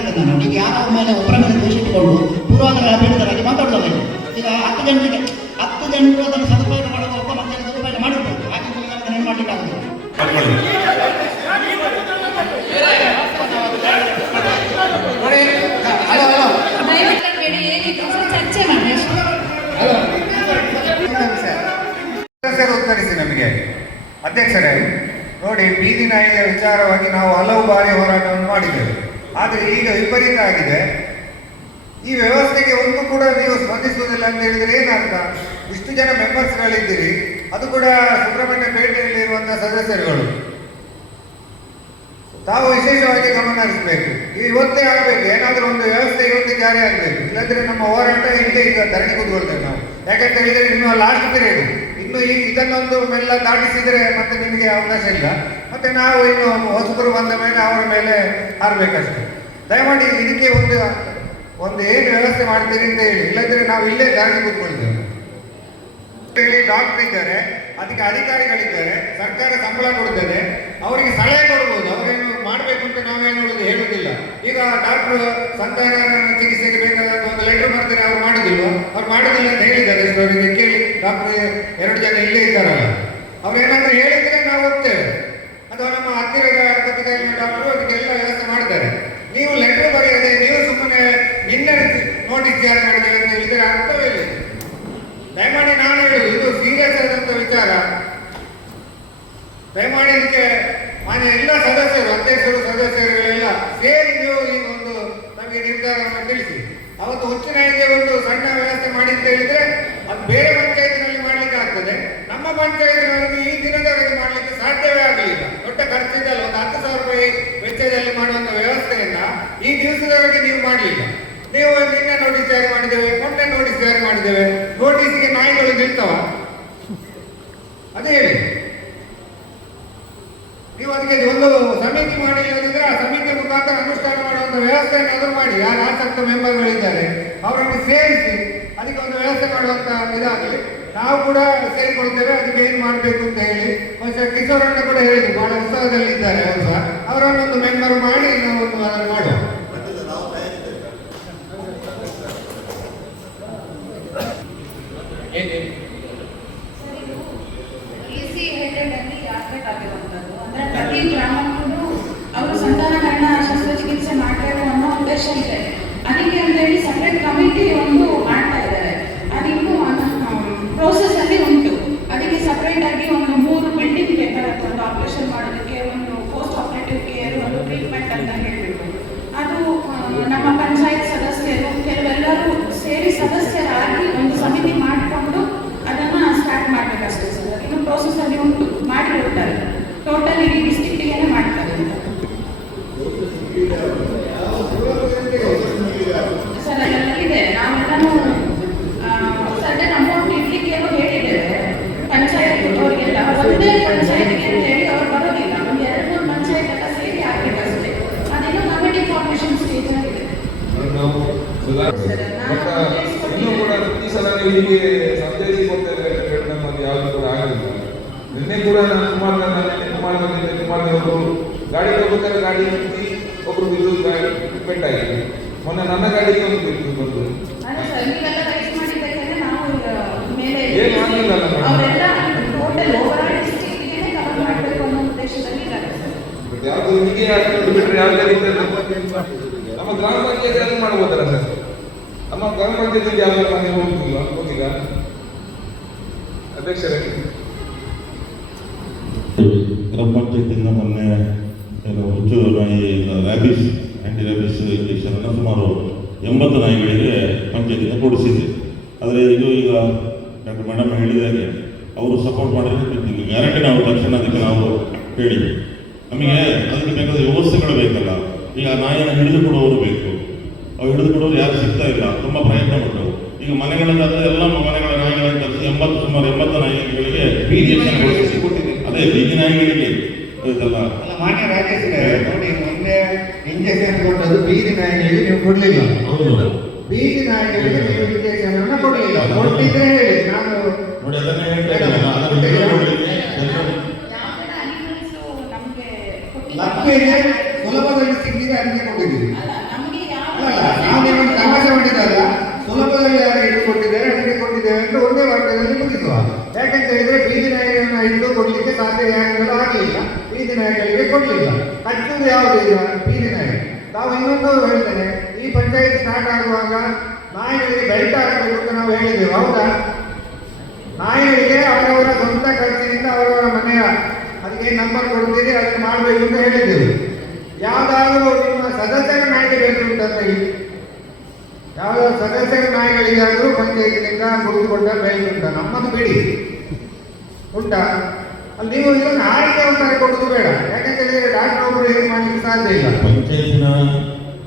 ಹೇಳಕ್ಕಾಗ್ತದೆ ನಾನು. ಈಗ ಯಾರ ಮೇಲೆ ಒಬ್ಬರ ಮೇಲೆ ದ್ವೇಷ ಇಟ್ಟುಕೊಂಡು ಪೂರ್ವಾಗ್ರಹ ಪೀಡಿತರಾಗಿ ಮಾತಾಡೋಲ್ಲ. ಈಗ 10 ಜನರು ಅದನ್ನು ಸದುಪಯೋಗ ಮಾಡುವ ಒಬ್ಬ ಮಕ್ಕಳಿಗೆ ಸದುಪಯೋಗ ಮಾಡಿರ್ಬೋದು. ಹಾಗೆ ಅದನ್ನು ಏನು ಮಾಡಲಿಕ್ಕೆ ಆಗುದಿಲ್ಲ. ಉತ್ತರಿಸಿ ನಮಗೆ ಅಧ್ಯಕ್ಷರೇ. ನೋಡಿ, ಬೀದಿ ನಾಯಿಯ ವಿಚಾರವಾಗಿ ನಾವು ಹಲವು ಬಾರಿ ಹೋರಾಟವನ್ನು ಮಾಡಿದ್ದೇವೆ. ಆದರೆ ಈಗ ವಿಪರೀತ ಆಗಿದೆ. ಈ ವ್ಯವಸ್ಥೆಗೆ ಒಂದು ಕೂಡ ನೀವು ಸ್ಪಂದಿಸುವುದಿಲ್ಲ ಅಂತ ಹೇಳಿದರೆ ಏನರ್ಥ? ಇಷ್ಟು ಜನ ಮೆಂಬರ್ಸ್ಗಳಿದ್ದೀರಿ, ಅದು ಕೂಡ ಸುಬ್ರಹ್ಮಣ್ಯ ಪೇಟೆಯಲ್ಲಿ ಇರುವಂತಹ ಸದಸ್ಯರುಗಳು. ತಾವು ವಿಶೇಷವಾಗಿ ಗಮನ ಹರಿಸಬೇಕು. ಇವತ್ತೇ ಆಗಬೇಕು, ಏನಾದರೂ ಒಂದು ವ್ಯವಸ್ಥೆ ಇವತ್ತೇ ಜಾರಿ ಆಗಬೇಕು. ಇಲ್ಲಾಂದ್ರೆ ನಮ್ಮ ಹೋರಾಟ ಇಲ್ಲೇ ಈಗ ಧರಣಿ ಕೂತ್ಕೊಳ್ತೇವೆ ನಾವು. ಯಾಕಂತ ಹೇಳಿದರೆ ನಿಮ್ಮ ಲಾಸ್ಟ್ ಪೀರಿಯಡ್ ಇನ್ನು ಇದನ್ನೊಂದು ಮೆಲ್ಲ ದಾಟಿಸಿದರೆ ಮತ್ತೆ ನಿಮಗೆ ಅವಕಾಶ ಇಲ್ಲ. ಮತ್ತೆ ನಾವು ಇನ್ನು ಹೊಸಬರು ಬಂದ ಮೇಲೆ ಅವರ ಮೇಲೆ ಹಾರಬೇಕಷ್ಟೇ. ದಯಮಾಡಿ ಇದಕ್ಕೆ ಒಂದು ಏನು ವ್ಯವಸ್ಥೆ ಮಾಡ್ತೀರಿ ಅಂತ ಹೇಳಿ, ಇಲ್ಲಂದ್ರೆ ನಾವು ಇಲ್ಲೇ ಧರಣಿ ಕೂತ್ಕೊಳ್ತೇವೆ ಹೇಳಿ. ಡಾಕ್ಟರ್ ಇದ್ದಾರೆ, ಅದಕ್ಕೆ ಅಧಿಕಾರಿಗಳಿದ್ದಾರೆ, ಸರ್ಕಾರ ಸಂಬಳ ಕೊಡ್ತದೆ, ಅವರಿಗೆ ಸಲಹೆ ಕೊಡ್ಬೋದು. ಅವರೇನು ಮಾಡಬೇಕು ಅಂತ ನಾವೇನು ಹೇಳುವುದಿಲ್ಲ. ಈಗ ಡಾಕ್ಟರ್ ಸಂತಾನ ಚಿಕಿತ್ಸೆಗೆ ಬೇಕಾದ ಒಂದು ಲೆಟರ್ ಮಾಡ್ತಾರೆ, ಅವ್ರು ಮಾಡುದಿಲ್ಲ ಅಂತ ಹೇಳಿದ್ದಾರೆ. ಅವರಿಗೆ ಕೇಳಿ, ಡಾಕ್ಟರ್ 2 ಜನ ಇಲ್ಲೇ ಇದ್ದಾರಲ್ಲ, ಅವ್ರೇನಾದ್ರೂ ಹೇಳಿದ್ರೆ ನಾವು ಹೋಗ್ತೇವೆ. ಅಥವಾ ನಮ್ಮ ಹತ್ತಿರದ ಗತಿಗಾರಿನ ಡಾಕ್ಟರು ಅದಕ್ಕೆಲ್ಲ ವ್ಯವಸ್ಥೆ ಮಾಡ್ತಾರೆ. ನೀವು ಲೆಟರ್ ಬರೆಯದೆ ನೀವು ಸುಮ್ಮನೆ ನಿನ್ನೆ ನೋಟಿಸ್ ಜಾರಿ ಮಾಡಿದ್ದೇವೆ ಅಂತ ಹೇಳಿದರೆ ಅರ್ಥವೇ ಇಲ್ಲ. ದಯಮಾಡಿ ನಾನು ಹೇಳುದು, ಇದು ಸೀರಿಯಸ್ ಆದಂತ ವಿಚಾರ. ದಯಮಾಡಿ ಇದಕ್ಕೆ ಮಾನ್ಯ ಎಲ್ಲ ಸದಸ್ಯರು, ಅಧ್ಯಕ್ಷರು, ಸದಸ್ಯರುಗಳೆಲ್ಲ ಸೇರಿ ನೀವು ಈಗ ಒಂದು ನಮಗೆ ನಿರ್ಧಾರವನ್ನು ತಿಳಿಸಿ. ಅವತ್ತು ಹುಚ್ಚಿನಾಯಿಗೆ ಒಂದು ಸಣ್ಣ ವ್ಯವಸ್ಥೆ ಮಾಡಿ ಅಂತ ಹೇಳಿದ್ರೆ ಅದು ಬೇರೆ ಪಂಚಾಯತಿನಲ್ಲಿ ಮಾಡ್ಲಿಕ್ಕೆ ಆಗ್ತದೆ. ನಮ್ಮ ಪಂಚಾಯತಿನವರಿಗೆ ಈ ದಿನದವರೆಗೆ ಮಾಡ್ಲಿಕ್ಕೆ ಸಾಧ್ಯವೇ ಆಗಲಿಲ್ಲ. ದೊಡ್ಡ ಖರ್ಚಿದ್ದಲ್ಲ, ಒಂದು 10,000 ರೂಪಾಯಿ ವೆಚ್ಚದಲ್ಲಿ ಮಾಡುವಂತ ವ್ಯವಸ್ಥೆಯನ್ನ ಈ ದಿವಸದವರೆಗೆ ನೀವು ಮಾಡಲಿಲ್ಲ. ನೀವು ನಿನ್ನೆ ನೋಟಿಸ್ ಜಾರಿ ಮಾಡಿದ್ದೇವೆ, ಮೊನ್ನೆ ನೋಟಿಸ್ ಜಾರಿ ಮಾಡಿದ್ದೇವೆ. ನೋಟಿಸ್ಗೆ ನಾಯಿಗಳು ನಿಲ್ತವ? ಅದೇ ಹೇಳಿ. ನೀವು ಅದಕ್ಕೆ ಒಂದು ಸಮಿತಿ ಮಾಡಿಲ್ಲದಿದ್ರೆ ಆ ಸಮಿತಿ ಮುಖಾಂತರ ಅನುಷ್ಠಾನ ಮಾಡುವಂತ ವ್ಯವಸ್ಥೆಯನ್ನು ಎದುರು ಮಾಡಿ. ಯಾರು ಆಸಕ್ತ ಮೆಂಬರ್ಗಳಿದ್ದಾರೆ ಅವರನ್ನು ಸೇರಿಸಿ ಅದಕ್ಕೆ ಒಂದು ವ್ಯವಸ್ಥೆ ಮಾಡುವಂತ ಇದಾಗಲಿ. ನಾವು ಕೂಡ ಸೇರಿಕೊಳ್ತೇವೆ, ಅದಕ್ಕೆ ಏನು ಮಾಡಬೇಕು ಅಂತ ಹೇಳಿ. ಕಿಶೋರನ್ನ ಕೂಡ ಹೇಳಿದ್ರು, ಬಹಳ ಉತ್ಸಾಹದಲ್ಲಿದ್ದಾರೆ ಅವರು ಸಹ. ಅವರನ್ನೊಂದು ಮೆಂಬರ್ ಮಾಡಿ ನಾವು ಒಂದು ಅದನ್ನು ಮಾಡುವ. ಅಂದ್ರೆ ಪ್ರತಿ ಗ್ರಾಮಕ್ಕೂ ಅವರು ಸಂತಾನಕರಣ ಶಸ್ತ್ರಚಿಕಿತ್ಸೆ ಮಾಡ್ತಾರೆ ಅನ್ನೋ ಉದ್ದೇಶ ಇದೆ. ಅದಕ್ಕೆ ಅಂತ ಹೇಳಿ ಸಪರೇಟ್ ಕಮಿಟಿ ಒಂದು ಮಾಡ್ತಾ ಇದ್ದಾರೆ. ಅದಿನ್ನೂ ಪ್ರೋಸೆಸ್ ಅಲ್ಲಿ ಉಂಟು. ಅದಕ್ಕೆ ಸಪರೇಟ್ ಆಗಿ ಒಂದು 3 ಬಿಲ್ಡಿಂಗ್ ಬೇಕಾಗುತ್ತೆ. ಒಂದು ಆಪರೇಷನ್ ಮಾಡೋದಕ್ಕೆ, ಒಂದು ಪೋಸ್ಟ್ ಆಪರೇಟಿವ್ ಕೇರ್, ಒಂದು ಟ್ರೀಟ್ಮೆಂಟ್ ಅಂತ ಹೇಳ್ಬಿಟ್ಟು. ಅದು ನಮ್ಮ ಪಂಚಾಯತ್ ಸದಸ್ಯರು ಕೆಲವೆಲ್ಲರೂ ಸೇರಿ ಸದಸ್ಯರಾಗಿ ಒಂದು ಸಮಿತಿ ಮಾಡಿಕೊಂಡು ಅದನ್ನ ಸ್ಟಾರ್ಟ್ ಮಾಡ್ಬೇಕಷ್ಟೇ ಸರ್. ಇನ್ನು ಪ್ರೋಸೆಸ್ ಅಲ್ಲಿ ಉಂಟು, ಮಾಡಿ ಕೊಡ್ತಾರೆ. ಟೋಟಲ್ ಇಡೀ ಡಿಸ್ಟ್ರಿಕ್ಟಿಗೆ ಮಾಡ್ತಾರೆ ಸರ್. ಇದೆ, ನಾವೆಲ್ಲನೂ ಸಡನ್ ಅಮೌಂಟ್ ಇಡ್ಲಿಕ್ಕೆ ಏನೋ ಹೇಳಿದ್ದೇವೆ ಪಂಚಾಯತ್ ಅವರಿಗೆಲ್ಲ. ಒಂದೇ ಪಂಚಾಯತ್ಗೆ ಅಂತ ಹೇಳಿ ಅವ್ರು ಬರೋದಿಲ್ಲ, ಒಂದು 2-3 ಪಂಚಾಯತ್ ಎಲ್ಲ ಸೇರಿ ಆಗ್ಬೇಕಷ್ಟೇ. ಅದೇನೋ ಕಮಿಟಿ ಫಾರ್ಮೇಷನ್ ಸ್ಟೇಜ್ ಆಗಿದೆ. ನಿನ್ನೆ ಕೂಡ ನಾನು ಕುಮಾರನವರು ಗಾಡಿ ಹೋಗ್ಬೇಕಾದ್ರೆ ಗಾಡಿ ಒಬ್ರು ಬಿದ್ದು ಟ್ರೀಟ್ಮೆಂಟ್ ಆಗಿದೆ. ಮೊನ್ನೆ ನನ್ನ ಗಾಡಿಗೆ ಒಂದು ಬಿದ್ದು ಬಂದು ಏನು ಆಗಲಿಲ್ಲ. ಯಾವುದು ಹೀಗೆ ಹಾಕೊಂಡು ಬಿಟ್ಟರೆ ಯಾವುದೇ ರೀತಿಯ ನಮ್ಮ ಗ್ರಾಮ ಪಂಚಾಯತ್ ಮಾಡ್ಬೋದಲ್ಲ ಸರ್? ನಮ್ಮ ಗ್ರಾಮ ಪಂಚಾಯತ್ ಯಾವ ಮನೆ ಹೋಗಿಲ್ಲ ಅಧ್ಯಕ್ಷರೇ? ಗ್ರಾಮ ಪಂಚಾಯತಿಂದ ಮೊನ್ನೆ ಹುಚ್ಚು ನಾಯಿ ರ್ಯಾಬಿಸ್ ಆ್ಯಂಟಿ ರ್ಯಾಬಿಸ್ ಇಂಜೆಕ್ಷನನ್ನು ಸುಮಾರು 80 ನಾಯಿಗಳಿಗೆ ಪಂಚಾಯತಿಂದ ಕೊಡಿಸಿದೆ. ಆದರೆ ಇದು ಈಗ ಡಾಕ್ಟರ್ ಮೇಡಮ್ ಹೇಳಿದಾಗೆ ಅವರು ಸಪೋರ್ಟ್ ಮಾಡಿದ್ರೆ ಗ್ಯಾರಂಟಿ ನಾವು ತಕ್ಷಣ ಅದಕ್ಕೆ ನಾವು ಹೇಳಿದ್ವಿ. ನಮಗೆ ಅದಕ್ಕೆ ಬೇಕಾದ ವ್ಯವಸ್ಥೆಗಳು ಬೇಕಲ್ಲ. ಈಗ ನಾಯಿಯನ್ನು ಹಿಡಿದು ಕೊಡುವವರು ಬೇಕು, ಅವು ಹಿಡಿದು ಕೊಡೋರು ಯಾರು ಸಿಗ್ತಾ ಇಲ್ಲ. ತುಂಬ ಪ್ರಯತ್ನ ಪಟ್ಟವು. ಈಗ ಮನೆಗಳಲ್ಲಾದರೆ ಎಲ್ಲ ಮನೆಗಳ ನಾಯಿಗಳನ್ನು ತರಿಸಿ ಸುಮಾರು 80 ನಾಯಿಗಳಿಗೆ ಇಂಜೆಕ್ಷನ್ ಕೊಟ್ಟಿದೆ. ಅದೇ ಬೀದಿ ನಾಯಿಗಳಿಗೆ ಇದೆಲ್ಲ ಮಾನ್ಯ ರಾಜೇಶ್ ನೋಡಿ, ಮೊನ್ನೆ ಇಂಜೆಕ್ಷನ್ ಕೊಟ್ಟದ್ದು ಬೀದಿ ನಾಯಿಗಳಿಗೆ ನೀವು ಕೊಡ್ಲಿಲ್ಲ. ಹೌದು, ಬೀದಿ ನಾಯಿಗಳಿಗೆ ನೀವು ಇಂಜೆಕ್ಷನ್ ಅನ್ನು ಕೊಡಲಿಲ್ಲ. ಕೊಟ್ಟಿದ್ರೆ ಹೇಳಿ, ನಾನು ನೋಡಿ ಅದನ್ನೇ ಹೇಳ್ತೇನೆ. ಲಭ್ಯತೆ ಸುಲಭದಲ್ಲಿ ಸಿಕ್ಕಿದೆ, ಅದಕ್ಕೆ ಕೊಟ್ಟಿದ್ದೀವಿ. ನಮಗೆ ಸಾಧ್ಯ ಯಾರಿಗೆಲ್ಲ ಆಗಲಿಲ್ಲ, ಬೀದಿ ನಾಯಿಗಳಿಗೆ ಕೊಡಲಿಲ್ಲ. ಕಟ್ಟುವುದು ಯಾವುದು ಈಗ? ಬೀದಿ ನಾಯಿ. ನಾವು ಇನ್ನೊಂದು ಹೇಳ್ತೇನೆ, ಈ ಪಂಚಾಯತ್ ಸ್ಟಾರ್ಟ್ ಆಗುವಾಗ ನಾಯಿಗಳಿಗೆ ಬೆಲ್ಟ್ ಹಾಕಬೇಕು ಅಂತ ನಾವು ಹೇಳಿದ್ದೇವೆ, ಹೌದಾ? ನಾಯಿಗಳಿಗೆ ಅವರವರ ಸ್ವಂತ ಖರ್ಚಿನಿಂದ ಅವರವರ ಮನೆಯ ಅದಕ್ಕೆ ನಂಬರ್ ಕೊಡ್ತೀರಿ, ಅದನ್ನು ಮಾಡಬೇಕು ಅಂತ ಹೇಳಿದ್ದೇವೆ. ಯಾವುದಾದ್ರೂ ನಿಮ್ಮ ಸದಸ್ಯರ ನಾಯಿಗೆ ಬೇಕು ಅಂತ ಹೇಳಿ, ಯಾವುದಾದ್ರು ಸದಸ್ಯರ ನಾಯಿಗಳಿಗಾದರೂ ಪಂಚಾಯತಿನಿಂದ ಗುರುತುಕೊಂಡ ಬೆಲ್ಟ್ ಉಂಟಾ? ನಮ್ಮದು ಬಿಡಿ, ಉಂಟಾ? ಅಲ್ಲಿ ನೀವು ಇದನ್ನು ಆಯ್ಕೆ ಉಂಟಾಗಿ ಕೊಡುವುದು ಬೇಡ. ಯಾಕಂತ ಹೇಳಿದ್ರೆ ಡಾಕ್ಟರ್ ಒಬ್ಬರು ಏನು ಮಾಡಲಿಕ್ಕೆ ಸಾಧ್ಯ ಇಲ್ಲ. ಪಂಚಾಯತಿನ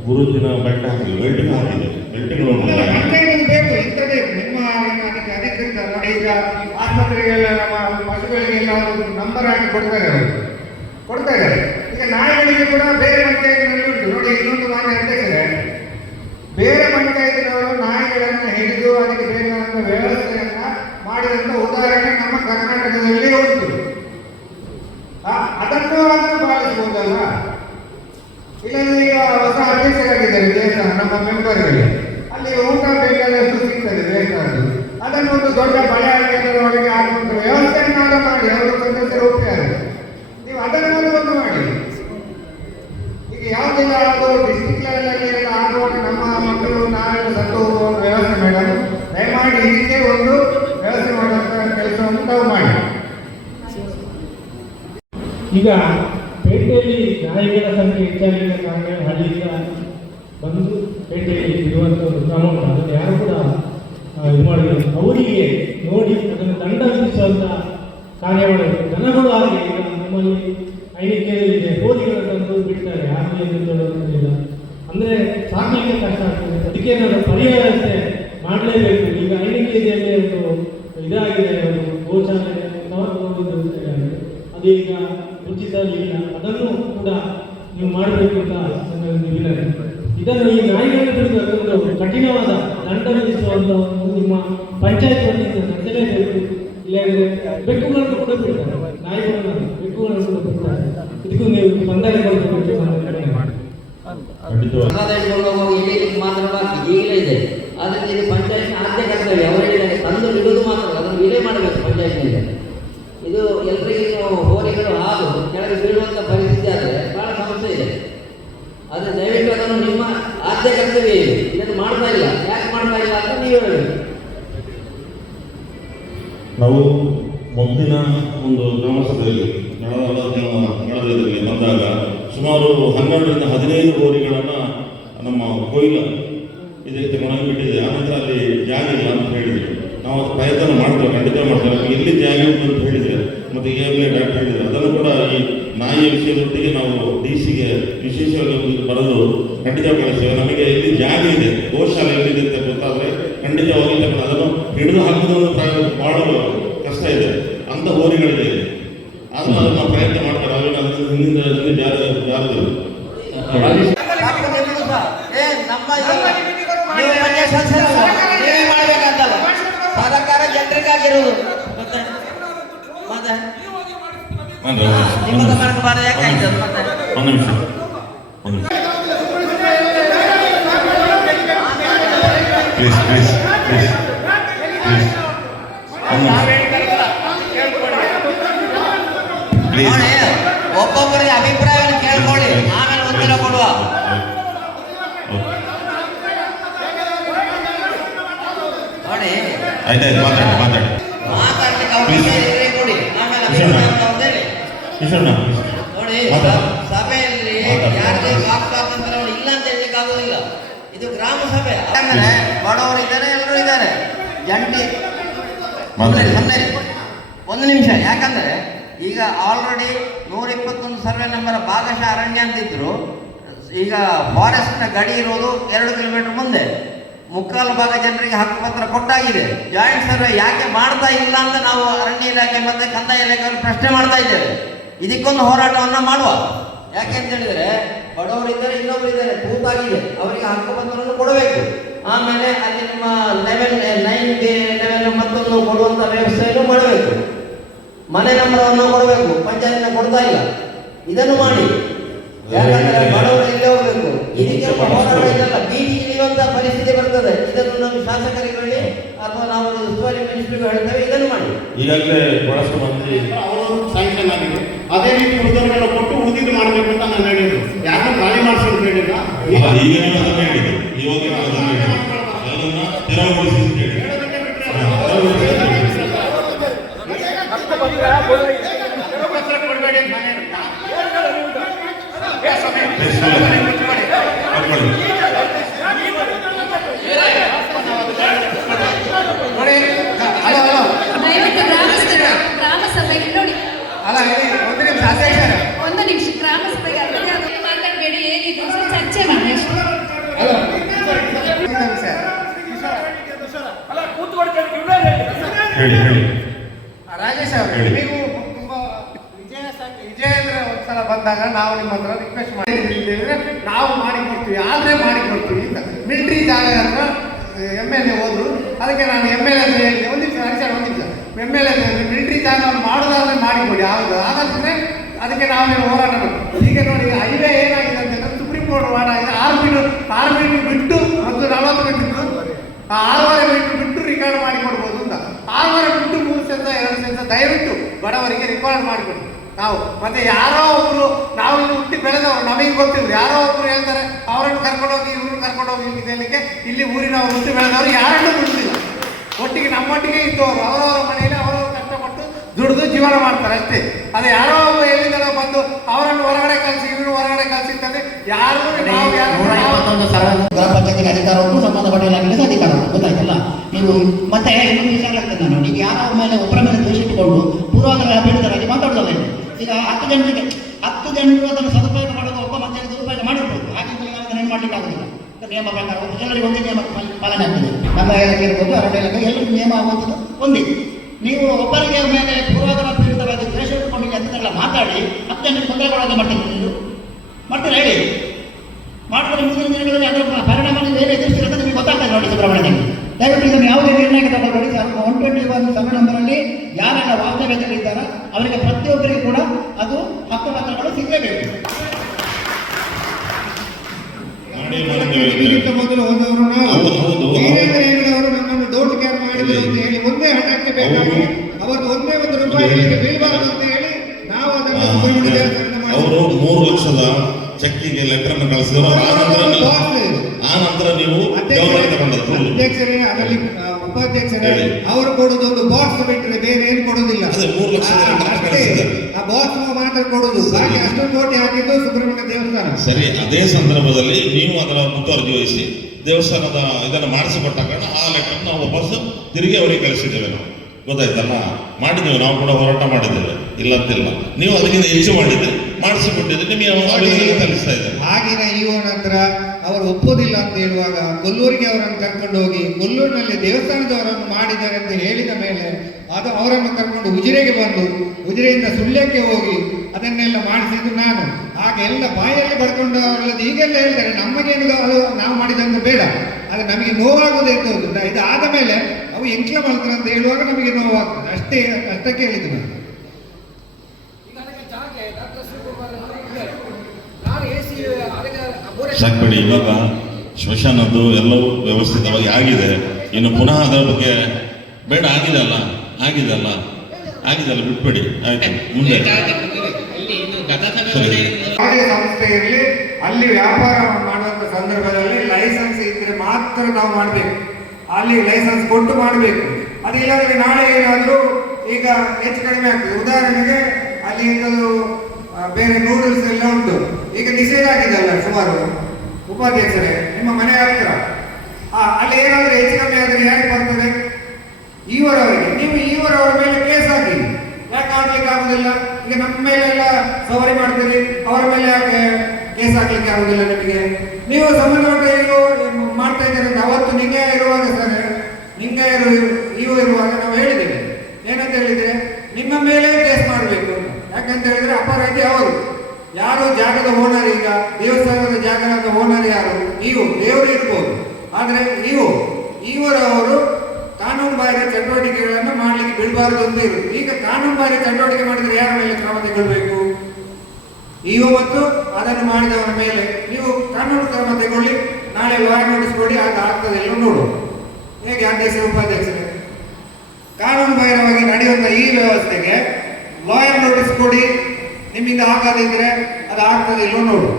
ಗುರುತಿನ ಬೆಲ್ಟ್ ಹಾಕಿಲ್ಲ, ಬೆಲ್ಟ್ ಹಾಕಿದೆ, ಬೆಲ್ಟ್ಗಳು ಪಂಚಾಯತ್ ಬೇಕು, ಇಂಥದ್ದೇ ನಿಮ್ಮ ಅದಕ್ಕೆ ಅಧಿಕೃತ ನೋಡಿ. ಈಗ ಆಸ್ಪತ್ರೆಗೆಲ್ಲ ನಮ್ಮ ಪಶುಗಳಿಗೆಲ್ಲ ಒಂದು ನಂಬರ್ ಹಾಕಿ ಕೊಡ್ತಾರೆ, ಅವರು ಕೊಡ್ತಾರೆ. ಈಗ ನಾಯಿಗಳಿಗೆ ಕೂಡ ಬೇರೆ ಪಂಚಾಯತ್ನಲ್ಲಿ ಉಂಟು ನೋಡಿ. ಇನ್ನೊಂದು ಮಾತು ಹೇಳ್ತೇನೆ, ಬೇರೆ ಪಂಚಾಯತಿನವರು ನಾಯಿಗಳನ್ನು ಹಿಡಿದು ಅದಕ್ಕೆ ಬೇಕಾದಂಥ ವ್ಯವಸ್ಥೆಯನ್ನ ಮಾಡಿದಂಥ ಉದಾಹರಣೆ ನಮ್ಮ ಕರ್ನಾಟಕದಲ್ಲಿ ಉಂಟು. ಅದನ್ನು ಪಾಲಿಸಬಹುದಲ್ಲ? ಇಲ್ಲಂದ್ರೆ ಈಗ ಹೊಸ ಅಧ್ಯಕ್ಷರಾಗಿದ್ದಾರೆ ದೇವಸ್ಥಾನ, ನಮ್ಮ ಮೆಂಬರ್ಗಳಿಗೆ ಅಲ್ಲಿ ಊಟ ಬೇಕಾದಷ್ಟು ಸಿಗ್ತದೆ ಬೇಕಾದದ್ದು, ಅದನ್ನು ಒಂದು ದೊಡ್ಡ ಬಳೆ ಒಳಗೆ ಹಾಕುವಂಥ ವ್ಯವಸ್ಥೆಯನ್ನಾದ ಮಾಡಿ ಅವರು ಸದಸ್ಯರು ಒಪ್ಪಿದ್ದಾರೆ. ನೀವು ಅದನ್ನು ಒಂದು ಮಾಡಿ. ಈಗ ಯಾವುದಿಲ್ಲ, ಅದು ಡಿಸ್ಟ್ರಿಕ್ಟ್ ಲೆವೆಲಲ್ಲಿ ಎಲ್ಲ ಆಗುವಾಗ ನಮ್ಮ ಮಕ್ಕಳು ನಾವೆಲ್ಲ ಸತ್ತು ಹೋಗುವ ಒಂದು ವ್ಯವಸ್ಥೆ ಮೇಡಮ್, ದಯಮಾಡಿ ಇದಕ್ಕೆ ಒಂದು ವ್ಯವಸ್ಥೆ ಮಾಡುವಂಥ ಕೆಲಸವನ್ನು ತಾವು ಮಾಡಿ. ಈಗ ಪೇಟೆಯಲ್ಲಿ ನಾಯಿಗಳ ಸಂಖ್ಯೆ ಹೆಚ್ಚಾಗಿರುವ ಕಾರಣ ಹಳ್ಳಿಯಿಂದ ಬಂದು ಪೇಟೆಯಲ್ಲಿ ಇರುವಂಥ ಒಂದು ಕ್ರಮ ಉಂಟು, ಅದನ್ನು ಯಾರು ಕೂಡ ಇದು ಮಾಡಿದ್ರು. ಅವರಿಗೆ ನೋಡಿ ಅದನ್ನು ದಂಡ ವಿಧಿಸುವಂಥ ಕಾರ್ಯ ಮಾಡಬೇಕು. ದನಗಳು ಹಾಗೆ ಈಗ ನಮ್ಮಲ್ಲಿ ಹೈನಿಕೆಯಲ್ಲಿದೆ, ಹೋರಿಗಳನ್ನು ತಂದು ಬಿಡ್ತಾರೆ, ಯಾರು ಎಂದು ಹೇಳೋದಿಲ್ಲ. ಅಂದರೆ ಸಾಕಲಿಕ್ಕೆ ಕಷ್ಟ ಆಗ್ತದೆ. ಅದಕ್ಕೆ ಏನಾದರೂ ಪರ್ಯಾಯ ವ್ಯವಸ್ಥೆ ಮಾಡಲೇಬೇಕು. ಈಗ ಹೈನಿಕೆಯಲ್ಲಿ ಒಂದು ಇದಾಗಿದೆ, ಒಂದು ಗೋಶಾಲೆ ಅದು ಈಗ ಉಚಿತವಿಲ್ಲ, ಅದನ್ನು ಕೂಡ ನೀವು ಮಾಡಬೇಕು ಅಂತ ನನ್ನ ಒಂದು ವಿನಂತಿ. ಇದನ್ನು ಈ ನಾಯಿಗಳನ್ನು ಬಿಡುವ ಒಂದು ಕಠಿಣವಾದ ದಂಡ ವಿಧಿಸುವಂತ ನಿಮ್ಮ ಪಂಚಾಯತ್ ವತಿಯಿಂದ ನಡೆಸಲೇಬೇಕು. ಇಲ್ಲಾಂದ್ರೆ ಬೆಕ್ಕುಗಳನ್ನು ಕೂಡ ಬಿಡ್ತಾರೆ, ನಾಯಿಗಳನ್ನು ಬೆಕ್ಕುಗಳನ್ನು ಕೂಡ ಬಿಡ್ತಾರೆ. ಇದಕ್ಕೂ ನೀವು ಸ್ಪಂದನೆ ಕೊಡಬೇಕು. ಮಾತ್ರ ಬಾಕಿ ಈಗಲೇ ಇದೆ. ಆದ್ದರಿಂದ ಇದು ಪಂಚಾಯತ್ನ ಆದ್ಯ ಕರ್ತವ್ಯ. ಅವರಿಗೆ ತಂದು ಬಿಡುವುದು ಮಾತ್ರ, ಅದನ್ನು ವಿಲೆ ಮಾಡಬೇಕು ಪಂಚಾಯತ್ನಿಂದ. ಇದು ಎಲ್ಲರಿಗೂ ಹೋರಿಗಳು ಹಾಲು ಕೆಳಗೆ ಬೀಳುವಂಥ ಪರಿಸ್ಥಿತಿ ಆದರೆ ಬಹಳ ಸಮಸ್ಯೆ ಇದೆ. ಅದು ದಯವಿಟ್ಟು ಅದನ್ನು ನಿಮ್ಮ ಆದ್ಯ ಕರ್ತವ್ಯ ಇದೆ. ಇದನ್ನು ಮಾಡ್ತಾ ಇಲ್ಲ, ಯಾಕೆ ಮಾಡ್ತಾ ಇಲ್ಲ ಅಂತ ನೀವು ಹೇಳಬೇಕು. ನಾವು ಮೊದಲಿನ ಒಂದು ಗ್ರಾಮಸಭೆಯಲ್ಲಿ ನಳದಲ್ಲಿ ಬಂದಾಗ ಸುಮಾರು 12 ರಿಂದ 15 ಹೋರಿಗಳನ್ನು ನಮ್ಮ ಕೊಯ್ಲ ಇದಕ್ಕೆ ತಗೊಂಡೋಗಿಬಿಟ್ಟಿದೆ. ಆನಂತರ ಅಲ್ಲಿ ಜಾಗ ಇಲ್ಲ ಅಂತ ಹೇಳಿದ್ರು. ನಾವು ಅದು ಪ್ರಯತ್ನ ಮಾಡ್ತೇವೆ, ಖಂಡಿತ ಮಾಡ್ತೇವೆ. ಎಲ್ಲಿ ಜಾಗ ಉಂಟು ಅಂತ ಹೇಳಿದರೆ ಮತ್ತು ಈಗಾಗಲೇ ಡಾಕ್ಟರ್ ಹೇಳಿದ್ದಾರೆ, ಅದನ್ನು ಕೂಡ ಈ ನಾಯಿಯ ವಿಷಯದೊಟ್ಟಿಗೆ ನಾವು ಡಿಸಿಗೆ ವಿಶೇಷವಾಗಿ ಒಂದು ಬರೆದು ಖಂಡಿತ ಕಳಿಸ್ತೇವೆ. ನಮಗೆ ಎಲ್ಲಿ ಜಾಗ ಇದೆ, ಗೋಶಾಲೆ ಎಲ್ಲಿದೆ ಅಂತ ಗೊತ್ತಾದರೆ ಖಂಡಿತವಾಗಿ ತಗೊಂಡು ಅದನ್ನು ಹಿಡಿದು ಹಾಕುವುದನ್ನು ಮಾಡಲು ಕಷ್ಟ ಇದೆ. ಅಂಥ ಹೋರಿಗಳಿಗೆ ಅದನ್ನು ನಾವು ಪ್ರಯತ್ನ ಮಾಡ್ತಾರೆ. ಅವೇನು ಅದರಿಂದ ಹಿಂದಿನ ಜಾರದಲ್ಲಿ ಸರ್ಕಾರ ಜನರಿಗಾಗಿರುವುದು ಒಂದು ನಿಮಿಷ ಪ್ಲೀಸ್ ಪ್ಲೀಸ್ ಪ್ಲೀಸ್ ಪ್ಲೀಸ್ ಒಬ್ಬೊಬ್ಬರಿಗೆ ಅಭಿಪ್ರಾಯವನ್ನು ಕೇಳ್ಕೊಳ್ಳಿ, ಆಮೇಲೆ ಉತ್ತರ ಕೊಡುವ. ನೋಡಿ ಆಯ್ತಾಯ್ತು, ಮಾತಾಡಿ ಮಾತಾಡಿ ಮಾತಾಡ್ಲಿಕ್ಕೆ ಅವಕಾಶ ಕೊಡಿ, ಆಮೇಲೆ ನೋಡಿ. ಸಭೆಯಲ್ಲಿ ಯಾರಿಗೆ ವಾಕ್ ಸ್ವಾತಂತ್ರ್ಯ ಇಲ್ಲ ಅಂತ ಹೇಳಲಿಕ್ಕೆ ಆಗುದಿಲ್ಲ. ಇದು ಗ್ರಾಮ ಸಭೆ. ಆಮೇಲೆ ಬಡವರು ಇದ್ದಾರೆ, ಎಲ್ಲರೂ ಇದ್ದಾರೆ. ಜಂಟಿ ಒಂದು ನಿಮಿಷ. ಯಾಕಂದ್ರೆ ಈಗ ಆಲ್ರೆಡಿ 121 ಸರ್ವೆ ನಂಬರ್ ಭಾಗಶಃ ಅರಣ್ಯ ಅಂತಿದ್ರು. ಈಗ ಫಾರೆಸ್ಟ್ನ ಗಡಿ ಇರೋದು 2 ಕಿಲೋಮೀಟರ್ ಮುಂದೆ. 3/4 ಭಾಗ ಜನರಿಗೆ ಹಕ್ಕುಪತ್ರ ಕೊಟ್ಟಾಗಿದೆ. ಜಾಯಿಂಟ್ ಸರ್ವೆ ಯಾಕೆ ಮಾಡ್ತಾ ಇಲ್ಲ ಅಂತ ನಾವು ಅರಣ್ಯ ಇಲಾಖೆ ಮತ್ತೆ ಕಂದಾಯ ಇಲಾಖೆಯಲ್ಲಿ ಪ್ರಶ್ನೆ ಮಾಡ್ತಾ ಇದ್ದೇವೆ. ಇದಕ್ಕೊಂದು ಹೋರಾಟವನ್ನು ಮಾಡುವ. ಯಾಕೆ ಅಂತ ಹೇಳಿದ್ರೆ ಬಡವರಿದ್ದಾರೆ, ಇನ್ನೊಬ್ಬರು ಇದ್ದಾರೆ, ತೂತಾಗಿದೆ, ಅವರಿಗೆ ಹಕ್ಕುಪತ್ರವನ್ನು ಕೊಡಬೇಕು. ಆಮೇಲೆ ಅಲ್ಲಿ ನಿಮ್ಮ 9ಗೆ ಲೆವೆಲ್ ಮತ್ತೊಂದು ಕೊಡುವಂಥ ವ್ಯವಸ್ಥೆಯನ್ನು ಮಾಡಬೇಕು. ಮನೆ ನಂಬರವನ್ನು ಕೊಡಬೇಕು, ಪಂಚಾಯತ್ನ ಕೊಡ್ತಾ ಇಲ್ಲ. ಇದನ್ನು ಮಾಡಿ, ಯಾಕಂದ್ರೆ ಬಡವರು ಇಲ್ಲೇ ಹೋಗ್ಬೇಕು. ಇದಕ್ಕೆ ಹೋರಾಟ ಇದೆಲ್ಲ ಬೀದಿಗೆ ಇಳಿಯುವಂತ ಪರಿಸ್ಥಿತಿ ಬರ್ತದೆ. ಇದನ್ನು ನಾವು ಶಾಸಕರಿಗೆ ಹೇಳಿ ಅಥವಾ ನಾವು ಉಸ್ತುವಾರಿ ಮಿನಿಸ್ಟ್ರಿಗೆ ಹೇಳ್ತೇವೆ, ಇದನ್ನು ಮಾಡಿ. ಈಗಾಗಲೇ ಬಹಳಷ್ಟು ಮಂದಿ ಅವರು ಸ್ಯಾಂಕ್ಷನ್ ಅದೇ ರೀತಿ ಉಳಿದವರಿಗೆಲ್ಲ ಕೊಟ್ಟು ಉಳಿದಿದ್ದು ಮಾಡಬೇಕು ಅಂತ ನಾನು ಹೇಳಿದ್ದು. ಯಾಕಂದ್ರೆ ಖಾಲಿ ಮಾಡಿಸಿ ಅಂತ ಹೇಳಿಲ್ಲ. ಈಗ ಅದನ್ನ ಹೇಳಿದ್ದು, ಇವಾಗ ಅದನ್ನ ಹೇಳಿದ್ದು, ಅದನ್ನ ತೆರವುಗೊಳಿಸಿ ಅಂತ ಹೇಳಿ. ಕೊಡಬೇಡಿ ಅಂತ ನಾನು ಹೇಳಿದ್ನ? ನೋಡಿ, ಹಲೋ ಹಲೋ ದಯವಿಟ್ಟು ಗ್ರಾಮ ಸಭೆಗೆ ನೋಡಿ. ಅಲ್ಲ ಹೇಳಿ, ಒಂದು ನಿಮಿಷ ಅಧ್ಯಕ್ಷರ, ಒಂದು ನಿಮಿಷ ಗ್ರಾಮ ಸಭೆಗೆ ಅರ್ಧ ಮಾತಾಡಬೇಡಿ, ಏನಿದ್ರು ಸ್ವಲ್ಪ ಚರ್ಚೆ ಮಾಡಿ ಅಷ್ಟೇ. ಹಲೋ ಹೇಳಿ ಹೇಳಿ. ರಾಜೇಶ್ ಅವರು, ನೀವು ತುಂಬಾ ವಿಜಯೇಂದ್ರ ಒಂದ್ಸಲ ಬಂದಾಗ ನಾವು ನಿಮ್ಮ ಹತ್ರ ರಿಕ್ವೆಸ್ಟ್ ಮಾಡಿದ್ರೆ ನಾವು ಮಾಡಿ ಕೊಡ್ತೀವಿ, ಆದ್ರೆ ಮಾಡಿ ಕೊಡ್ತೀವಿ ಅಂತ. ಮಿಲಿಟರಿ ಜಾಗ ಹತ್ರ MLA ಹೋದ್ರು, ಅದಕ್ಕೆ ನಾನು MLA ಅಂತ ಹೇಳಿದೆ. ಒಂದು ನಿಮಿಷ ಹರಿಸರ್, ಒಂದು ನಿಮಿಷ. MLA ಮಿಲಿಟರಿ ಜಾಗ ಮಾಡೋದಾದ್ರೆ ಮಾಡಿಕೊಡಿ, ಹೌದು. ಹಾಗಾದ್ರೆ ಅದಕ್ಕೆ ನಾವೇನು ಹೋರಾಟ ಮಾಡ್ತೀವಿ. ಈಗ ನೋಡಿ, ಹೈವೇ ಏನಾಗಿದೆ ಅಂತಂದ್ರೆ ಸುಪ್ರೀಂ ಕೋರ್ಟ್ ವಾದ ಆಗಿದೆ. 6 ಮೀಟರ್ ಬಿಟ್ಟು ಮತ್ತು 40 ಮೀಟರ್ ಇತ್ತು, 6.5 ಮೀಟರ್ ಬಿಟ್ಟು ರಿಕಾರ್ಡ್ ಮಾಡಿ ಕೊಡ್ಬೋದು ಅಂತ. 6.5 ಬಿಟ್ಟು 3 ಸೆನ್ಸ 2 ಸೆನ್ಸ ದಯವಿಟ್ಟು ಬಡವರಿಗೆ ರಿಕಾರ್ಡ್ ಮಾಡಿಕೊಡಿ ನಾವು. ಮತ್ತೆ ಯಾರೋ ಒಬ್ರು, ನಾವು ಇಲ್ಲಿ ಹುಟ್ಟಿ ಬೆಳೆದವರು, ನಮಗೆ ಗೊತ್ತಿದ್ರು, ಯಾರೋ ಒಬ್ರು ಹೇಳ್ತಾರೆ ಅವರನ್ನು ಕರ್ಕೊಂಡೋಗಿ ಇವ್ರನ್ನ ಕರ್ಕೊಂಡೋಗಿ ಅಂತ ಹೇಳಲಿಕ್ಕೆ ಇಲ್ಲಿ ಊರಿನವರು ಹುಟ್ಟಿ ಬೆಳೆದವರು ಯಾರನ್ನೂ ಬಿಡುತ್ತಿಲ್ಲ. ಒಟ್ಟಿಗೆ ನಮ್ಮೊಟ್ಟಿಗೆ ಇದ್ದವರು ಅವರವರ ಮನೆಯಲ್ಲಿ ಅವರವರು ಕಷ್ಟಪಟ್ಟು ದುಡಿದು ಜೀವನ ಮಾಡ್ತಾರೆ ಅಷ್ಟೇ. ಅದು ಯಾರೋ ಒಬ್ಬರು ಎಲ್ಲಿಂದ ಬಂದು ಅವರನ್ನು ಹೊರಗಡೆ ಕಳಿಸಿ ಇವ್ರನ್ನ ಹೊರಗಡೆ ಕಳಿಸಿರ್ತದೆ. ಯಾರು ನಾವು ಯಾರು 151 ಸಾವಿರ ಗ್ರಾಮ ಪಂಚಾಯತಿಗೆ ಅಧಿಕಾರ ಉಂಟು, ಸಂಬಂಧಪಟ್ಟ ಅಧಿಕಾರ ಉಂಟು, ಗೊತ್ತಾಯ್ತಲ್ಲ. ನೀವು ಮತ್ತೆ ಇನ್ನೊಂದು ವಿಚಾರ ಆಗ್ತದೆ. ನಾನು ಈಗ ಯಾರ ಮೇಲೆ ಒಬ್ಬರ ಮೇಲೆ ದ್ವೇಷ ಇಟ್ಟುಕೊಂಡು ಪೂರ್ವಾಗ್ರಹ ಪೀಡಿತರಾಗಿ ಮಾತಾಡೋದಲ್ಲ. ಈಗ 10 ಜನರು ಅದನ್ನು ಸದುಪಯೋಗ ಮಾಡುವ ಒಬ್ಬ ಮಧ್ಯೆ ದುರುಪಯೋಗ ಮಾಡಿರ್ಬೋದು. ಹಾಗೆ ಅದನ್ನು ಏನು ಮಾಡಲಿಕ್ಕೆ ಆಗುದಿಲ್ಲ. ನಿಯಮ ಪ್ರಕಾರ ಎಲ್ಲರಿಗೂ ಒಂದೇ ನಿಯಮ ಪಾಲನೆ ಆಗ್ತದೆ. ನಮ್ಮ ಇಲಾಖೆ ಇರ್ಬೋದು, ಅರಣ್ಯ ಇಲಾಖೆ, ಎಲ್ಲರಿಗೂ ನಿಯಮ ಆಗುವಂಥದ್ದು ಒಂದೇ. ನೀವು ಒಬ್ಬರಿಗೆ ಮೇಲೆ ಪೂರ್ವಾಗ್ರಹ ಪೀಡಿತರಾಗಿ ದ್ವೇಷ ಇಟ್ಟುಕೊಂಡು ಅದನ್ನೆಲ್ಲ ಮಾತಾಡಿ 10 ಜನರಿಗೆ ತೊಂದರೆ ಕೊಡೋದು ಮಾಡ್ತೀರಿ. ನೀವು ಮಾಡ್ತೀರಾ ಹೇಳಿ? ಮಾಡಿದ್ರೆ ಮುಂದಿನ ದಿನಗಳಲ್ಲಿ ಅದರ ಪರಿಣಾಮ ನೀವು ಏನು ಎದುರಿಸಿರೋದು ನಿಮಗೆ ಗೊತ್ತಾಗ್ತದೆ ನೋಡಿ. ಸುಬ್ರಹ್ಮಣ್ಯ, ದಯವಿಟ್ಟು ಇದನ್ನು ಯಾವುದೇ ನಿರ್ಣಯಕ್ಕೆ ತಗೊಳ್ಬೇಡಿ. 121 ಸರ್ವೆ ನಂಬರಲ್ಲಿ ಯಾರೆಲ್ಲ ವಾಸ್ತವ್ಯದಲ್ಲಿದ್ದಾರೋ ಅವರಿಗೆ ಪ್ರತಿಯೊಬ್ಬರಿಗೆ ಕೂಡ ಅದು ಹಕ್ಕುಪತ್ರಗಳು ಸಿಗಲೇಬೇಕು. ಇದಕ್ಕಿಂತ ಮೊದಲು ಹೋದವರು ನಾವು ವೀರೇಂದ್ರ ಹೆಗಡೆ ಅವರು ನಮ್ಮನ್ನು ಡೋಂಟ್ ಕೇರ್ ಮಾಡಿದ್ರು ಅಂತ ಹೇಳಿ ಒಂದೇ ಹಣಕ್ಕೆ ಬೇಕಾಗಿ ಅವರದ್ದು ಒಂದೇ ಒಂದು ರೂಪಾಯಿ ಇಲ್ಲಿಗೆ ಬೀಳಬಾರದು ಅಂತ ಹೇಳಿ ನಾವು ಅದನ್ನು ಸುಬ್ರಹ್ಮಣ್ಯ ದೇವಸ್ಥಾನದಿಂದ ಅವರು 3 ಲಕ್ಷದ ಚೆಕ್ಕಿಗೆ ಲೆಟರ್ ಅನ್ನು ಕಳಿಸಿದ್ರು. ಆ ನಂತರ ನೀವು ಅಧ್ಯಕ್ಷರೇ, ಅದರಲ್ಲಿ ಉಪಾಧ್ಯಕ್ಷರೇ, ಅವರು ಕೊಡುದು ಒಂದು ಬಾಕ್ಸ್ ಬಿಟ್ಟರೆ ಬೇರೆ ಏನು ಕೊಡುದಿಲ್ಲ. 3 ಲಕ್ಷ ಅಷ್ಟೇ, ಆ ಬಾಕ್ಸ್ ಮಾತ್ರ ಕೊಡುದು. ಬಾಕಿ ಅಷ್ಟು ಕೋಟಿ ಹಾಕಿದ್ದು ಸುಬ್ರಹ್ಮಣ್ಯ ದೇವಸ್ಥಾನ. ಸರಿ, ಅದೇ ಸಂದರ್ಭದಲ್ಲಿ ನೀವು ಅದರ ಮುತುವರ್ಜಿ ವಹಿಸಿ ದೇವಸ್ಥಾನದ ಇದನ್ನು ಮಾಡಿಸಿಕೊಟ್ಟ ಕಾರಣ ಆ ಲೆಟರ್ ನಾವು ವಾಪಸ್ ತಿರುಗಿ ಅವರಿಗೆ ಕಳಿಸಿದ್ದೇವೆ. ನಾವು ಗೊತ್ತಾಯ್ತಲ್ಲ, ಮಾಡಿದ್ದೇವೆ. ನಾವು ಕೂಡ ಹೋರಾಟ ಮಾಡಿದ್ದೇವೆ, ಇಲ್ಲಂತಿಲ್ಲ. ನೀವು ಅದಕ್ಕಿಂತ ಹೆಚ್ಚು ಮಾಡಿದ್ರೆ ಮಾಡಿಸಿಕೊಟ್ಟಿದ್ರೆ ನಿಮಗೆ ಕಲಿಸ್ತಾ ಇದ್ದಾರೆ. ಆಗಿನ ಇಒ ನಂತರ ಅವರು ಒಪ್ಪೋದಿಲ್ಲ ಅಂತ ಹೇಳುವಾಗ ಕೊಲ್ಲೂರಿಗೆ ಅವರನ್ನು ಕರ್ಕೊಂಡು ಹೋಗಿ ಕೊಲ್ಲೂರಿನಲ್ಲಿ ದೇವಸ್ಥಾನದವರನ್ನು ಮಾಡಿದ್ದಾರೆ ಅಂತ ಹೇಳಿದ ಮೇಲೆ ಅದು ಅವರನ್ನು ಕರ್ಕೊಂಡು ಉಜಿರೆಗೆ ಬಂದು ಉಜಿರೆಯಿಂದ ಸುಳ್ಯಕ್ಕೆ ಹೋಗಿ ಅದನ್ನೆಲ್ಲ ಮಾಡಿಸಿದ್ದು ನಾನು. ಆಗ ಎಲ್ಲ ಬಾಯಲ್ಲಿ ಪಡ್ಕೊಂಡು ಅವರೆಲ್ಲ ಈಗೆಲ್ಲ ಹೇಳ್ತಾರೆ ನಮಗೇನು ಅದು ನಾವು ಮಾಡಿದಂಗೆ ಬೇಡ, ಅದು ನಮಗೆ ನೋವಾಗುವುದೇ ಇದ್ದದ್ದು. ಇದು ಆದ ಮೇಲೆ ಅವು ಎಂಕ್ಲ ಮಾಡ್ತಾರೆ ಅಂತ ಹೇಳುವಾಗ ನಮಗೆ ನೋವಾಗ್ತದೆ. ಅಷ್ಟಕ್ಕೆ ಹೇಳಿದ್ದು ನಾನು. ಸಾಕ್ಬೇಡಿ, ಇವಾಗ ಸ್ಮಶಾನದ್ದು ಎಲ್ಲವೂ ವ್ಯವಸ್ಥಿತವಾಗಿ ಆಗಿದೆ. ಇನ್ನು ಪುನಃ ಅದರ ಬಗ್ಗೆ ಬೇಡ, ಆಗಿದಲ್ಲ ಬಿಟ್ಬೇಡಿ, ಆಯ್ತು. ಮುಂದೆ ಯಾವುದೇ ಸಂಸ್ಥೆ ಇರಲಿ, ಅಲ್ಲಿ ವ್ಯಾಪಾರ ಮಾಡುವಂತ ಸಂದರ್ಭದಲ್ಲಿ ಲೈಸೆನ್ಸ್ ಇದ್ರೆ ಮಾತ್ರ ನಾವು ಮಾಡಬೇಕು. ಅಲ್ಲಿ ಲೈಸೆನ್ಸ್ ಕೊಟ್ಟು ಮಾಡಬೇಕು. ಅದು ಇಲ್ಲಾಂದ್ರೆ ನಾಳೆ ಏನಾದರೂ ಈಗ ಹೆಚ್ಚು ಕಡಿಮೆ ಆಗ್ತದೆ. ಉದಾಹರಣೆಗೆ ಅಲ್ಲಿ ಬೇರೆ ನೂಡಲ್ಸ್ ಎಲ್ಲ ಉಂಟು, ಈಗ ನಿಷೇಧ ಆಗಿದೆಲ್ಲ ಸುಮಾರು. ಉಪಾಧ್ಯಕ್ಷರೇ, ನಿಮ್ಮ ಮನೆ ಹತ್ತಿರ ಅಲ್ಲಿ ಏನಾದರೂ ಹೆಚ್ಚು ಕಮ್ಮಿ ಆದರೆ ಯಾರಿಗೆ ಬರ್ತದೆ? ಇವರವರಿಗೆ. ನೀವು ಇವರವರ ಮೇಲೆ ಕೇಸ್ ಹಾಕಿ. ಯಾಕೆ ಹಾಕ್ಲಿಕ್ಕೆ ಆಗುದಿಲ್ಲ? ಈಗ ನಮ್ಮ ಮೇಲೆಲ್ಲ ಸವಾರಿ ಮಾಡ್ತೀರಿ, ಅವರ ಮೇಲೆ ಯಾಕೆ ಕೇಸ್ ಹಾಕ್ಲಿಕ್ಕೆ ಆಗುದಿಲ್ಲ ನಿಮಗೆ? ನೀವು ಸಂಬಂಧಪಟ್ಟ ಮಾಡ್ತಾ ಇದ್ದಾರೆ ಅಂತ ಅವತ್ತು ನಿಂಗೆ ಇರುವಾಗ ಸರ್, ನಿಂಗೆ ಇರುವಾಗ ನಾವು ಹೇಳಿದ್ದೇವೆ. ಏನಂತ ಹೇಳಿದ್ರೆ, ನಿಮ್ಮ ಮೇಲೆ ಕೇಸ್ ಮಾಡಬೇಕು. ಯಾಕಂತ ಹೇಳಿದ್ರೆ ಅಪರಾಧಿ ಅವರು. ಯಾರು ಜಾಗದ ಓನರ್, ಈಗ ದೇವಸ್ಥಾನದ ಜಾಗದ ಓನರ್ ಯಾರು? ದೇವರು ಇರ್ಬೋದು, ಆದರೆ ಇವರವರು ಕಾನೂನು ಬಾಹಿರ ಚಟುವಟಿಕೆಗಳನ್ನು ಮಾಡ್ಲಿಕ್ಕೆ ಬಿಡಬಾರದು ಅಂತ ಇರುತ್ತೆ. ಈಗ ಕಾನೂನು ಬಾಹಿರ ಚಟುವಟಿಕೆ ಮಾಡಿದ್ರೆ ಯಾರ ಮೇಲೆ ಕ್ರಮ ತಗೊಳ್ಬೇಕು? ಮತ್ತು ಅದನ್ನು ಮಾಡಿದವರ ಮೇಲೆ ನೀವು ಕಾನೂನು ಕ್ರಮ ತಗೊಳ್ಳಿ. ನಾಳೆ ಲಾಯರ್ ನೋಟಿಸ್ ಕೊಡಿ, ಆಗ ಆಗ್ತದೆ ಎಲ್ಲ ನೋಡು. ಹೇಗೆ ಅಧ್ಯಕ್ಷ ಉಪಾಧ್ಯಕ್ಷರೇ, ಕಾನೂನು ಬಾಹಿರವಾಗಿ ನಡೆಯುವಂಥ ಈ ವ್ಯವಸ್ಥೆಗೆ ಲಾಯರ್ ನೋಟಿಸ್ ಕೊಡಿ, ನಿಮ್ಮಿಂದ ಆಗದಿದ್ರೆ ಅದು ಆಗ್ತದೆ ಇಲ್ಲೋ ನೋಡು.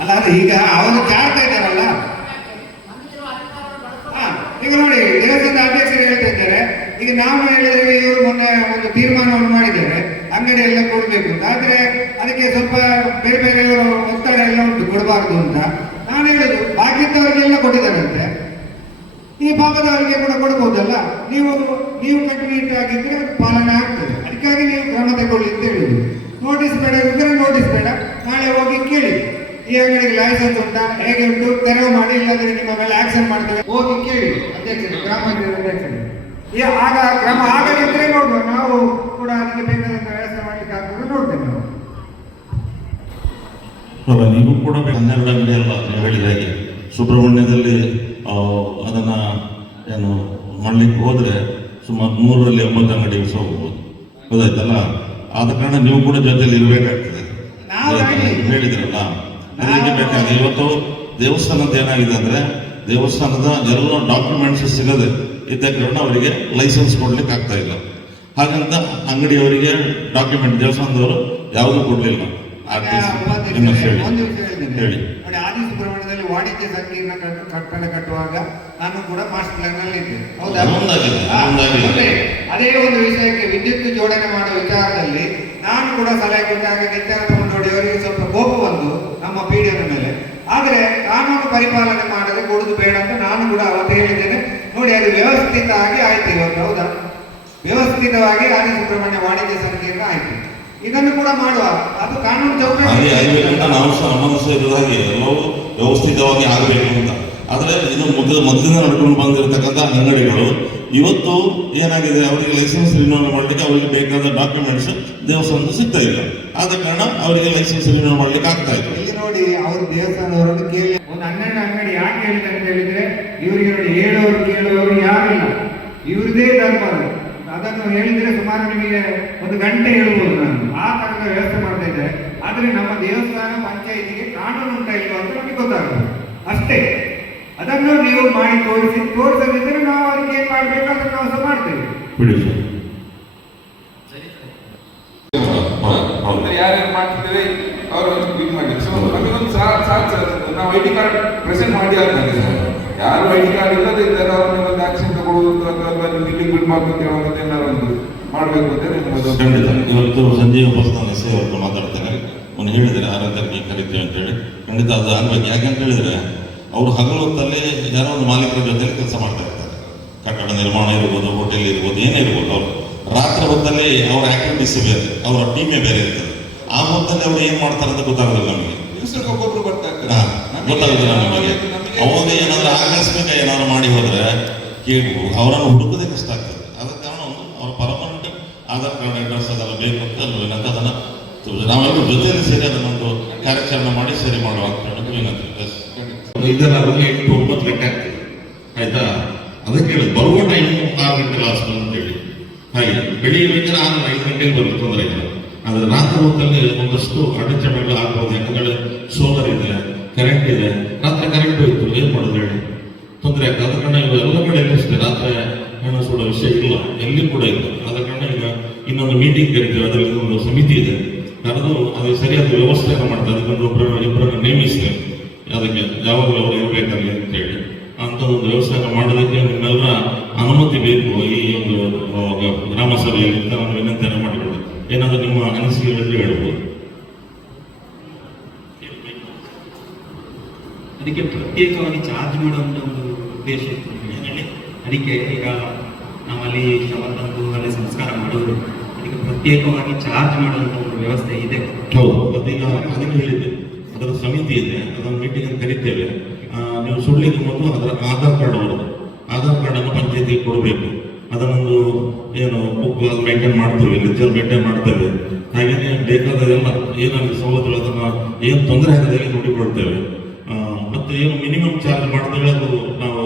ಅಲ್ಲ ಅದು ಈಗ ಅವರು ಕೇಳ್ತಾ ಇದ್ದಾರಲ್ಲ. ಈಗ ನೋಡಿ ದೇವಸ್ಥಾನದ ಅಧ್ಯಕ್ಷರು ಹೇಳ್ತಾ ಇದ್ದಾರೆ, ಈಗ ನಾವು ಹೇಳಿದ್ರೆ ಇವರು ಮೊನ್ನೆ ಒಂದು ತೀರ್ಮಾನವನ್ನು ಮಾಡಿದ್ದಾರೆ ಅಂಗಡಿ ಎಲ್ಲ ಕೊಡಬೇಕು ಅಂತ. ಆದ್ರೆ ಅದಕ್ಕೆ ಸ್ವಲ್ಪ ಬೇರೆ ಬೇರೆ ಒತ್ತಡ ಎಲ್ಲ ಉಂಟು, ಕೊಡಬಾರ್ದು ಅಂತ. ನಾನು ಹೇಳುದು ಬಾಕಿದ್ದವರಿಗೆಲ್ಲ ಕೊಟ್ಟಿದ್ದಾರಂತೆ, ಈ ಭಾಗದವರಿಗೆ ಕೂಡ ಕೊಡ್ಬೋದಲ್ಲ. ನೀವು ಕಟ್ಟುನಿಟ್ಟಾಗಿದ್ರೆ ಅದು ಪಾಲನೆ ಆಗ್ತದೆ. ಅದಕ್ಕಾಗಿ ನೀವು ಕ್ರಮ ತಗೊಳ್ಳಿ ಅಂತ ಹೇಳುದು. ನೋಟಿಸ್ ಬೇಡ ಇದ್ರೆ ನೋಟಿಸ್ ಬೇಡ, ನಾಳೆ ಹೋಗಿ ಕೇಳಿ ಈ ಅಂಗಡಿಗೆ ಲೈಸೆನ್ಸ್ ಉಂಟಾ, ಹೇಗೆ ಉಂಟು, ತೆರವು ಮಾಡಿ, ಇಲ್ಲಾಂದ್ರೆ ನಿಮ್ಮ ಮೇಲೆ ಆಕ್ಷನ್ ಮಾಡ್ತೇವೆ. ಹೋಗಿ ಕೇಳಿ ಅಧ್ಯಕ್ಷರು, ಗ್ರಾಮ ಪಂಚಾಯತ್ ಅಧ್ಯಕ್ಷರು. ಆಗ ಕ್ರಮ ಆಗದಿದ್ರೆ ನೋಡುವ, ನಾವು ಕೂಡ ಅದಕ್ಕೆ ಬೇಕಾದಂತ ವ್ಯವಸ್ಥೆ ಮಾಡ್ಲಿಕ್ಕೆ ಆಗ್ತದೆ ನೋಡ್ತೇವೆ ನಾವು. ನೀವು ಕೂಡ 12 ಅಂಗಡಿ ಅಲ್ಲ ನೀವು ಹೇಳಿದ ಹಾಗೆ ಸುಬ್ರಹ್ಮಣ್ಯದಲ್ಲಿ ಅದನ್ನ ಏನು ಮಾಡ್ಲಿಕ್ಕೆ ಹೋದ್ರೆ ಸುಮಾರು 100ರಲ್ಲಿ 80 ಅಂಗಡಿ ಹೋಗ್ಬೋದು, ಗೊತ್ತಾಯ್ತಲ್ಲ. ಆದ ಕಾರಣ ನೀವು ಕೂಡ ಜೊತೆಲಿ ಇರಬೇಕಾಗ್ತದೆ, ಹೇಳಿದ್ರಲ್ಲ. ಅದಕ್ಕೆ ಬೇಕಾದ್ರೆ ಇವತ್ತು ದೇವಸ್ಥಾನದ ಏನಾಗಿದೆ ಅಂದ್ರೆ ದೇವಸ್ಥಾನದ ಎಲ್ಲ ಡಾಕ್ಯುಮೆಂಟ್ಸ್ ಸಿಗದೆ ಇದ್ದ ಕಾರಣ ಅವರಿಗೆ ಲೈಸೆನ್ಸ್ ಕೊಡ್ಲಿಕ್ಕೆ ಆಗ್ತಾ ಇಲ್ಲ. ಹಾಗಂತ ಅಂಗಡಿಯವರಿಗೆ ಡಾಕ್ಯುಮೆಂಟ್ ದೇವಸ್ಥಾನದವರು ಯಾವುದೂ ಕೊಡ್ಲಿಲ್ಲ. ಹೇಳಿ ಆದಿ ಸುಬ್ರಹ್ಮಣ್ಯದಲ್ಲಿ ವಾಣಿಜ್ಯ ಸಂಕೀರ್ಣ ಕಟ್ಟಡ ಕಟ್ಟುವಾಗ ನಾನು ಕೂಡ ಮಾಸ್ಟರ್ ಪ್ಲಾನ್ ನಲ್ಲಿ ಇದ್ದೆ, ಹೌದಾ? ಅದೇ ಒಂದು ವಿಷಯಕ್ಕೆ ವಿದ್ಯುತ್ ಜೋಡಣೆ ಮಾಡುವ ವಿಚಾರದಲ್ಲಿ ನಾನು ಕೂಡ ಸಲಹೆ ಕೊಟ್ಟಾಗ ನಿತ್ಯಾನಂದ ಮುಂಡೋಡಿಯವರಿಗೆ ಸ್ವಲ್ಪ ಕೋಪ ಬಂದು ನಮ್ಮ ಪೀಡಿಯನ ಮೇಲೆ. ಆದ್ರೆ ಕಾನೂನು ಪರಿಪಾಲನೆ ಮಾಡದೆ ಕೊಡುದು ಬೇಡ ಅಂತ ನಾನು ಕೂಡ ಅವತ್ತು ಹೇಳಿದ್ದೇನೆ. ನೋಡಿ ಅದು ವ್ಯವಸ್ಥಿತ ಆಗಿ ಆಯ್ತು ಇವತ್ತು, ಹೌದಾ? ವ್ಯವಸ್ಥಿತವಾಗಿ ಆದಿ ಸುಬ್ರಹ್ಮಣ್ಯ ವಾಣಿಜ್ಯ ಸಂಕೀರ್ಣ ಆಯ್ತು. ಇದನ್ನು ಕೂಡ ಮಾಡುವ, ಅದು ಕಾನೂನು ಚೌಕಟ್ಟು ನಾವು ಸಹ ಇರೋದು ಹಾಗೆ ಎಲ್ಲವೂ ವ್ಯವಸ್ಥಿತವಾಗಿ ಆಗಬೇಕು ಅಂತ. ಆದ್ರೆ ಇದು ಮೊದಲಿಂದ ನಡ್ಕೊಂಡು ಬಂದಿರತಕ್ಕಂಥ ಅಂಗಡಿಗಳು ಇವತ್ತು ಏನಾಗಿದೆ, ಅವರಿಗೆ ಲೈಸೆನ್ಸ್ ರಿನ್ಯೂವಲ್ ಮಾಡಲಿಕ್ಕೆ ಅವರಿಗೆ ಬೇಕಾದ ಡಾಕ್ಯುಮೆಂಟ್ಸ್ ದೇವಸ್ಥಾನದ ಸಿಗ್ತಾ ಇಲ್ಲ. ಆದ ಕಾರಣ ಅವರಿಗೆ ಲೈಸೆನ್ಸ್ ರಿನ್ಯೂವಲ್ ಮಾಡ್ಲಿಕ್ಕೆ ಆಗ್ತಾ ಇಲ್ಲ. ಈಗ ನೋಡಿ ಅವರು ದೇವಸ್ಥಾನದವರನ್ನು ಕೇಳಿ ಒಂದು 12 ಅಂಗಡಿ ಯಾಕೆ ಹೇಳಿದೆ ಅಂತ ಹೇಳಿದ್ರೆ, ಇವರಿಗೆ ನೋಡಿ ಹೇಳೋರು ಕೇಳುವವರು ಯಾರಿಲ್ಲ, ಇವ್ರದೇ ಧರ್ಮ. ಅದನ್ನು ಹೇಳಿದ್ರೆ ಸುಮಾರು ನಿಮಗೆ 1 ಗಂಟೆ ಹೇಳ್ಬೋದು ನಾನು, ಆ ತರದ ವ್ಯವಸ್ಥೆ ಮಾಡ್ತಾ ಇದ್ದಾರೆ. ಆದ್ರೆ ನಮ್ಮ ದೇವಸ್ಥಾನ ಪಂಚಾಯಿತಿಗೆ ಕಾನೂನು ಉಂಟಾ ಇಲ್ವಾ ಅಂತ ನಮಗೆ ಗೊತ್ತಾಗ್ತದೆ ಅಷ್ಟೇ. ಅದನ್ನು ನೀವು ಮಾಡಿ ತೋರಿಸದಿದ್ರೆ ನಾವು ಅದಕ್ಕೆ ಏನ್ ಮಾಡ್ಬೇಕು ಅದನ್ನು ನಾವು ಸಹ ಮಾಡ್ತೇವೆ. ಯಾರ್ಯಾರು ಮಾಡ್ತಿದ್ದೇವೆ ಅವರು ಇದು ಮಾಡಿ. ಸೊ ನಮಗೊಂದು ನಾವು ID ಕಾರ್ಡ್ ಪ್ರೆಸೆಂಟ್ ಮಾಡಿ ಆದ್ಮೇಲೆ ಯಾರು ID ಕಾರ್ಡ್ ಇಲ್ಲದೆ ಇದ್ದಾರೆ ಅವ್ರನ್ನ ಒಂದು ಆಕ್ಷನ್ ತಗೊಳ್ಳುವುದು ಅಥವಾ ಬಿಲ್ಲಿಂಗ್ ಬಿಲ್ ಮಾಡ್ಕೊಂಡು ಹೇಳುವಂತ ಏನಾದ್ರು ಒಂದು ಮಾಡಬೇಕು ಅಂತ ಖಂಡಿತ. ಇವತ್ತು ಸಂಜೀವ ಉಪಸ್ಥಾನ ಸೇವಕರು ಮಾತಾಡ್ತಾರೆ, ಒಂದು ಹೇಳಿದರೆ 6 ತಾರೀಕಿಗೆ ಕರಿತೀವಿ ಅಂತೇಳಿ. ಖಂಡಿತ ಅದು ಆಗ್ಬೇಕು. ಯಾಕಂತ ಹೇಳಿದ್ರೆ ಅವರು ಹಗಲು ಹೊತ್ತಲ್ಲಿ ಯಾರೋ ಒಂದು ಮಾಲೀಕರ ಜೊತೆಲಿ ಕೆಲಸ ಮಾಡ್ತಾ ಇರ್ತಾರೆ. ಕಟ್ಟಡ ನಿರ್ಮಾಣ ಇರ್ಬೋದು, ಹೋಟೆಲ್ ಇರ್ಬೋದು, ಏನೇ ಇರ್ಬೋದು. ಅವರು ರಾತ್ರಿ ಹೊತ್ತಲ್ಲಿ ಅವರ ಆಕ್ಟಿವಿಟೀಸ್ ಬೇರೆ, ಅವರ ಟೀಮೇ ಬೇರೆ ಇರ್ತದೆ. ಆ ಹೊತ್ತಲ್ಲಿ ಅವ್ರು ಏನ್ ಮಾಡ್ತಾರೆ ಅಂತ ಗೊತ್ತಾಗೋದಿಲ್ಲ ನಮಗೆ, ಒಬ್ಬೊಬ್ರು ಬರ್ತಾರೆ ಗೊತ್ತಾಗೋದಿಲ್ಲ ನಮಗೆ. ಅವಾಗ ಏನಾದ್ರು ಆಕಸ್ಮಿಕ ಏನಾದ್ರು ಮಾಡಿ ಹೋದ್ರೆ ಅವರನ್ನು ಹುಡುಕೋದೇ ಕಷ್ಟ ಆಗ್ತದೆ. ಆದ ಕಾರಣ ಅವರ ಪರ್ಮನೆಂಟ್ ಆಧಾರ್ ಕಾರ್ಡ್ ಅಡ್ರೆಸ್ ಅದೆಲ್ಲ ಬೇಕು ಅಂತ ವಿನಂತಿ. ಅದನ್ನ ನಾವೆಲ್ಲರೂ ಜೊತೆಯಲ್ಲಿ ಸೇರಿ ಅದನ್ನೊಂದು ಕಾರ್ಯಾಚರಣೆ ಮಾಡಿ ಸರಿ ಮಾಡುವ ಅಂತ ಹೇಳೋದು ವಿನಂತಿ. ಇದೆಲ್ಲ 8-9 ಗಂಟೆ ಆಗ್ತದೆ, ಆಯ್ತಾ? ಅದಕ್ಕೆ ಹೇಳಿ ಬರುವ ಟೈಮ್ 6 ಗಂಟೆ ಲಾಸ್ಟ್ ಅಂತೇಳಿ. ಹಾಗೆ ಬೆಳಿಗ್ಗೆ 6-5 ಗಂಟೆಗೆ ಬರಲಿಕ್ಕೆ ತೊಂದರೆ ಇಲ್ಲ. ಆದ್ರೆ ರಾತ್ರಿ ಹೊತ್ತಲ್ಲಿ ಒಂದಷ್ಟು ಅಡಚಣೆಗಳು ಆಗ್ಬೋದು. ಯಾಕಂದ್ರೆ ಸೋಲಾರ್ ಇದೆ, ಕರೆಂಟ್ ಇದೆ. ರಾತ್ರಿ ಕರೆಂಟ್ ಹೋಯ್ತು, ಏನ್ ಮಾಡೋದು ಹೇಳಿ, ತೊಂದರೆ ಆಗ್ತದೆ. ಆದ ಕಾರಣ ಇವು ಎಲ್ಲ ಕಡೆ ಅಷ್ಟೇ ರಾತ್ರಿ ಹಣ ಸುಡೋ ವಿಷಯ ಇಲ್ಲ, ಎಲ್ಲಿ ಕೂಡ ಇಲ್ಲ. ಆದ ಕಾರಣ ಈಗ ಇನ್ನೊಂದು ಮೀಟಿಂಗ್ ಕರಿತೀವಿ, ಅದರಲ್ಲಿ ಒಂದು ಸಮಿತಿ ಇದೆ, ಕರೆದು ಅದು ಸರಿಯಾದ ವ್ಯವಸ್ಥೆಯನ್ನು ಮಾಡ್ತಾರೆ. ಅದಕ್ಕೊಂದು ಇಬ್ಬರನ್ನು ನೇಮಿಸ್ತೇವೆ, ಅದಕ್ಕೆ ಯಾವಾಗಲೂ ಅವರು ಇರಬೇಕಲ್ಲಿ ಅಂತೇಳಿ. ಅಂತ ಒಂದು ವ್ಯವಸ್ಥೆಯನ್ನು ಮಾಡೋದಕ್ಕೆ ನಿಮ್ಮೆಲ್ಲರ ಅನುಮತಿ ಬೇಕು. ಈ ಒಂದು ಗ್ರಾಮ ಸಭೆಯಲ್ಲಿ ನಾನು ವಿನಂತಿಯನ್ನು ಮಾಡಿಕೊಳ್ಳಿ. ಏನಾದರೂ ನಿಮ್ಮ ಅನಿಸಿಕೆಗಳಿದ್ರೆ ಹೇಳ್ಬೋದು. ಅದಕ್ಕೆ ಪ್ರತ್ಯೇಕವಾಗಿ ಚಾರ್ಜ್ ಮಾಡುವಂಥ ಒಂದು ಉದ್ದೇಶ ಇತ್ತು. ಅದಕ್ಕೆ ಈಗ ನಾವಲ್ಲಿ ಶವ ತಂದು ಅಲ್ಲಿ ಸಂಸ್ಕಾರ ಮಾಡೋದು, ಅದಕ್ಕೆ ಪ್ರತ್ಯೇಕವಾಗಿ ಚಾರ್ಜ್ ಮಾಡುವಂಥ ಒಂದು ವ್ಯವಸ್ಥೆ ಇದೆ. ಹೌದು, ಅದೀಗ ಅದಕ್ಕೆ ಹೇಳಿದ್ದೆ, ಅದರ ಸಮಿತಿ ಇದೆ, ಅದನ್ನು ಮೀಟಿಂಗ್ ಕರಿತೇವೆ. ನೀವು ಸುಡ್ಲಿಕ್ಕೆ ಮೊದಲು ಅದರ ಆಧಾರ್ ಕಾರ್ಡ್ ಅನ್ನು ಪಂಚಾಯತಿಗೆ ಕೊಡಬೇಕು. ಅದನ್ನೊಂದು ಏನು ಬುಕ್ ಮೇಂಟೈನ್ ಮಾಡ್ತೇವೆ, ಲೆಕ್ಚರ್ ಮೇಂಟೈನ್ ಮಾಡ್ತೇವೆ. ಹಾಗೆಯೇ ಬೇಕಾದದೆಲ್ಲ ಏನಾಗಿ ಸವಲತ್ತುಗಳು ಅದನ್ನು ಏನು ತೊಂದರೆ ಆಗದೆ ನೋಡಿಕೊಳ್ತೇವೆ. ಮತ್ತು ಏನು ಮಿನಿಮಮ್ ಚಾರ್ಜ್ ಮಾಡ್ತೇವೆ, ಅದು ನಾವು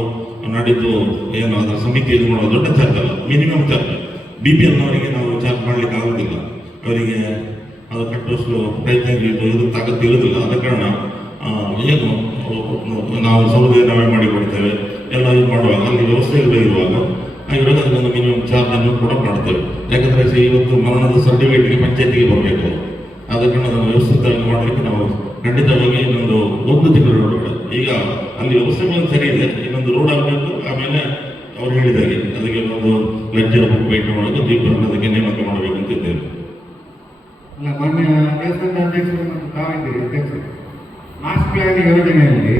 ನಾಡಿದ್ದು ಏನು ಅದರ ಸಮಿತಿ ಇದು ಮಾಡೋದು ದೊಡ್ಡ ಚಾರ್ಜ್ ಅಲ್ಲ, ಮಿನಿಮಮ್ ಚಾರ್ಜ್. BPL ನವರಿಗೆ ನಾವು ಚಾರ್ಜ್ ಮಾಡ್ಲಿಕ್ಕೆ ಆಗೋದಿಲ್ಲ, ಅವರಿಗೆ ಅದು ಕಟ್ಟುವಷ್ಟು ಪ್ರಯತ್ನ ಇದು ತಾಕತ್ತು ಇರೋದಿಲ್ಲ. ಆದ ಕಾರಣ ಏನು ನಾವು ಸೌಲಭ್ಯ ನಾವೇ ಮಾಡಿಕೊಡ್ತೇವೆ. ಎಲ್ಲ ಇದು ಮಾಡುವಾಗ ಅಲ್ಲಿ ವ್ಯವಸ್ಥೆಗಳು ಇರುವಾಗ ಆಗಿರುವಾಗ ಅದಕ್ಕೊಂದು ಮಿನಿಮಮ್ ಚಾರ್ಜನ್ನು ಕೂಡ ಮಾಡ್ತೇವೆ. ಯಾಕಂದರೆ ಇವತ್ತು ಮರಣದ ಸರ್ಟಿಫಿಕೇಟ್ಗೆ ಪಂಚಾಯತಿಗೆ ಬರಬೇಕು, ಆದ ಕಾರಣ ಅದನ್ನು ವ್ಯವಸ್ಥಿತವಾಗಿ ಮಾಡಲಿಕ್ಕೆ ನಾವು ಖಂಡಿತವಾಗಿ ಒಂದು ತಿಂಗಳು ಒಳಗಡೆ ಈಗ ಅಲ್ಲಿ ವ್ಯವಸ್ಥೆಗಳು ಸರಿ ಇದೆ, ಇನ್ನೊಂದು ರೋಡ್ ಆಗಬೇಕು. ಆಮೇಲೆ ಅವ್ರು ಹೇಳಿದಾಗೆ ಅದಕ್ಕೆ ಒಂದು ಲೆಕ್ಚರ್ ಬುಕ್ ಪೇಂಟ್ ಮಾಡೋದು, ದೀಪವನ್ನು ಅದಕ್ಕೆ ನೇಮಕ ಮಾಡಬೇಕು ಅಂತ ಇದ್ದೇವೆ. ಅಲ್ಲ, ಮೊನ್ನೆ ದೇವಸ್ಥಾನದ ಅಧ್ಯಕ್ಷರು ಮತ್ತು ತಾವಿದ್ದೀರಿ ಅಧ್ಯಕ್ಷರು ಮಾಸ್ಟರ್ ಪ್ಲಾನ್ ಯೋಜನೆಯಲ್ಲಿ